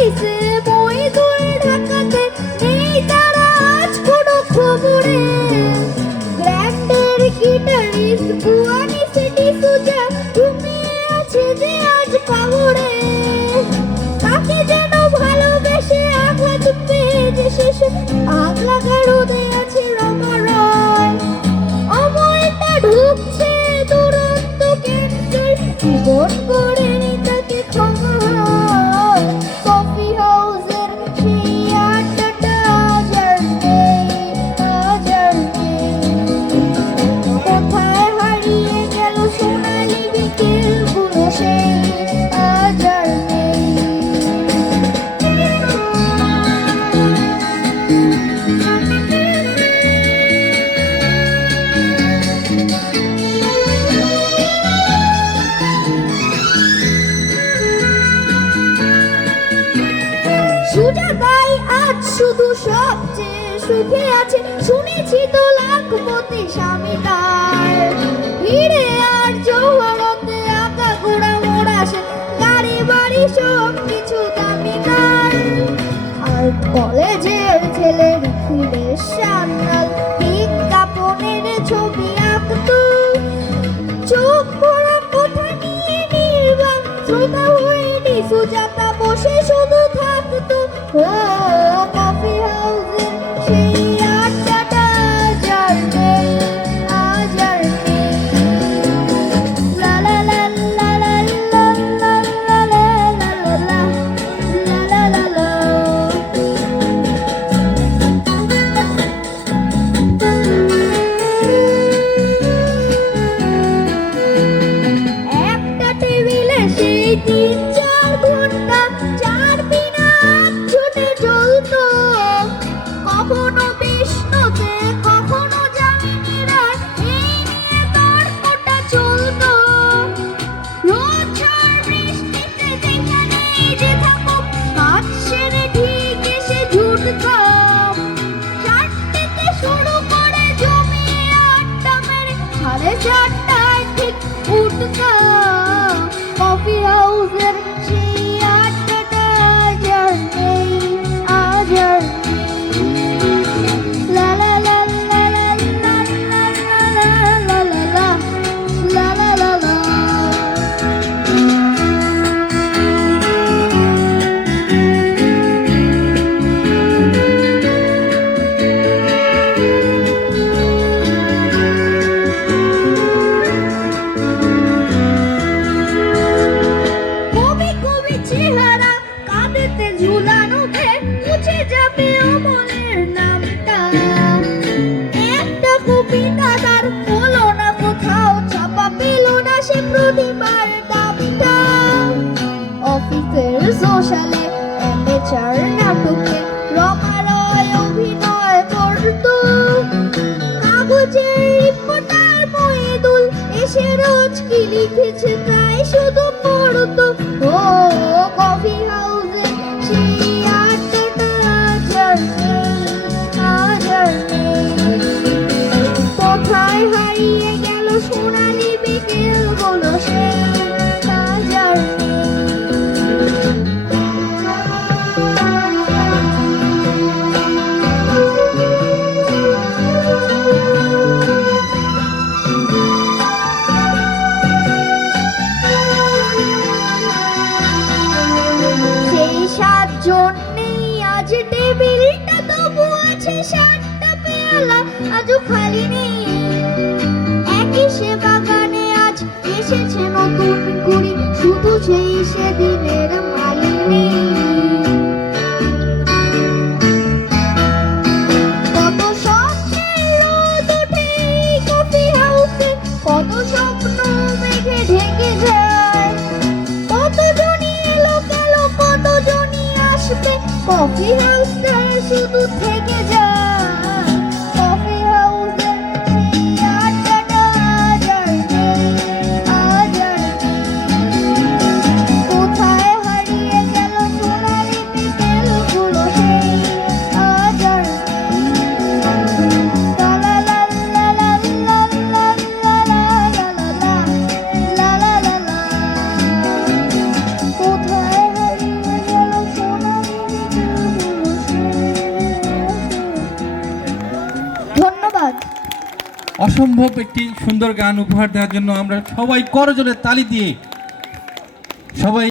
পুলিশে মইদুল ঢাকাতে নেই তারা আজ কোনো খবরে। গ্র্যান্ডের গিটারিস্ট বুয়ানি সিটি সুজা ঘুমিয়ে আছে যে আজ কবরে। তাকে যেন ভালোবেসে আগলা চুপে যে শেষে আগলা গাড়ুদে আছে রমা রয়। অমলটা ঢুকছে দুরন্ত কেন্দ্রের জীবন গড়ে তাকে ক্ষমা হয়। কফি হাউসের সেই আড্ডাটা আজ আর নেই, আজ আর নেই। কোথায় হারিয়ে গেল সোনালি বিকেলগুলো সেই আজ আর নেই। সুজাতাই আজ শুধু সবচেয়ে সুখে আছে, শুনেছি তো লাখপতি স্বামী তার। ভিড়ে আর জওহরতে আঁকা গোড়া মোড়া সে গাড়ি বাড়ি সব কিছু দামি তার। আর কলেজের ছেলে ঋষিকেশ সান্যাল বিজ্ঞাপনের ছবি আঁকতো, চোখ ভরা কথা নিয়ে নির্বাক শ্রোতা হয়নি সুজাতা বসে শুধু থাকতো। ও কফি হাউসের সেই আড্ডাটা আজ আর নেই, আজ আর নেই। লা লা লা লা লা লা লা লা লা লা লা লা লা। একটা টেবিলে সেই 3-4 ঘন্টা চার বিনা ছুটে চলতো। কখনো বিষ্ণুতে কখনো জামিনীরা এই নিয়ে তর্কটা চলতো। রোজ ঝড় বৃষ্টিতে যেখানেই যে থাকুক কাজ সেরে ঠিক এসে জুটতাম। 4টেতে শুরু করে জমিয়ে আড্ডা মেরে 4:30টায় ঠিক উঠতাম। কফি হাউসের সেই আড্ডাটা আজ আর নেই, আজ আর নেই। লা লা লা লা লা লা লা লা লা লা লা লা লা। কবি কবি চেহারা কাঁদেতে ঝুলানো গে মুছে যাবে অমলের নামটা। একটা কবিতা তার হলো না কোথাও ছাপা পেল না সে প্রতিবার দামটা। অফিসের সোশ্যালে অ্যামেচার নাটকে রমা রয় অভিনয় করতো। কাগজের রিপোর্টার মইদুল এসে রোজ কি লিখেছে তাই শুধু পড়তো। ও কফি হাউসে সেই আড্ডাটা আজ আর নেই, আজ আর নেই। কোথায় হারিয়ে গেল সোনালি বিকেলগুলো সেই আজ আর নেই। সেই 7 জন নেই আজ টেবিলটা, তবু আছে 7টা পেয়ালা আজও খালি নেই। একই সে বাগানে আজ এসেছে নতুন কুড়ি, শুধু সেই সেদিনের মালিনী। কত স্বপ্নের রোদ ওঠে এই কফি হাউসে, কত স্বপ্ন মেঘে ঢেকে যায়। কতজনই এলো গেল, কতজনই আসবে, কফি হাউসটা শুধু থেকে যায়। কফি হাউসের সেই আড্ডাটা আজ আর নেই, আজ আর নেই। কোথায় হারিয়ে গেল সোনালি বিকেলগুলো সেই আজ আর নেই। লা লা লা লা লা লা লা লা লা লা লা লা লা লা। কোথায় হারিয়ে গেল সোনালি অসম্ভব একটি সুন্দর গান উপহার দেওয়ার জন্য আমরা সবাই করজোরে তালি দিয়ে সবাই